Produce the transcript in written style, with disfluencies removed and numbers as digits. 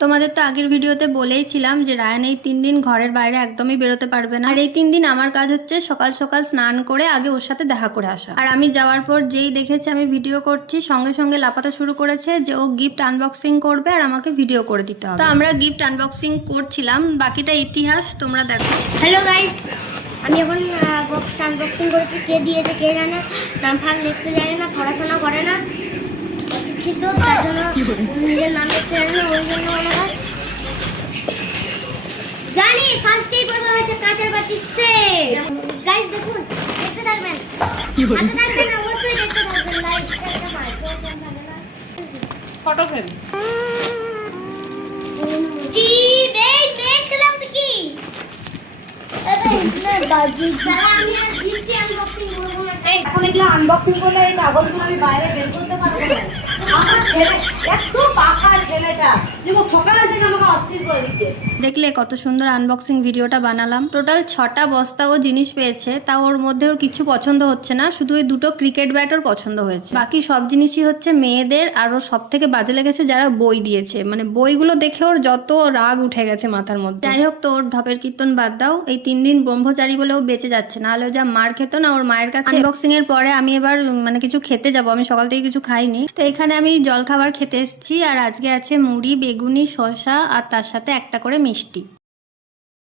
তোমাদের তো আগের ভিডিওতে বলেইছিলাম যে রায়ান এই 3 দিন ঘরের বাইরে একদমই বেরোতে পারবে না। আর এই 3 দিন আমার কাজ হচ্ছে সকাল সকাল স্নান করে আগে ওর সাথে দেখা করে আসা। আর আমি যাওয়ার পর যেই দেখেছে আমি ভিডিও করছি, সঙ্গে সঙ্গে লাপাতে শুরু করেছে যে ও গিফট আনবক্সিং করবে আর আমাকে ভিডিও করে দিতে হবে। তো আমরা গিফট আনবক্সিং করছিলাম, বাকিটা ইতিহাস তোমরা দেখো। হ্যালো গাইস, আমি এখন বক্সটা আনবক্সিং করেছি। কে দিয়েছে কে জানে, নাম ফাম লিখতে জানে না, পড়াশোনা করে না, অশিক্ষিত, তার জন্য নিজের নাম লিখতে জানে না। ওই জন্য আমরা জানি ফার্স্টেই পড়া হয়েছে কাঁচের বাটি সেট। গাইস দেখুন, দেখতে থাকবেন, হাতে থাকবেন, অবশ্যই দেখতে থাকবেন। লাইক একটা মাইক্রোফোন থাকে না, ফটো ফ্রেম জি বেই দেখছিলাম তো কি বাজি তারা আমি আর গিফট আনবক্সিং করব না। এখন এগুলো আনবক্সিং করলে এই কাগজগুলো আমি বাইরে বের করতে পারবো না। আমার ছেলে এত পাকা ছেলেটা যেমন সকালে থেকে আমাকে অস্থির করে দিচ্ছে। দেখলে কত সুন্দর আনবক্সিং ভিডিওটা বানালাম। টোটাল 6টা বস্তা ও জিনিস পেয়েছে, তাও ওর মধ্যে ওর কিছু পছন্দ হচ্ছে না, শুধু এই 2টো ক্রিকেট ব্যাট ওর পছন্দ হয়েছে। বাকি সব জিনিসই হচ্ছে মেয়েদের। আর ওর সব থেকে বাজে লেগেছে যারা বই দিয়েছে, মানে বইগুলো দেখে ওর যত রাগ উঠে গেছে মাথার মধ্যে। যাই হোক, তো ওর ঢপের কীর্তন বাদ দাও, এই 3 দিন ব্রহ্মচারী বলেও বেঁচে যাচ্ছে, নাহলে ও যা মার খেত না ওর মায়ের কাছে। আনবক্সিং এর পরে আমি এবার মানে কিছু খেতে যাব, আমি সকাল থেকে কিছু খাইনি। তো এখানে আমি জলখাবার খেতে এসেছি, আর আজকে আছে মুড়ি, বেগুনি, শসা আর তার সাথে একটা করে মিষ্টি।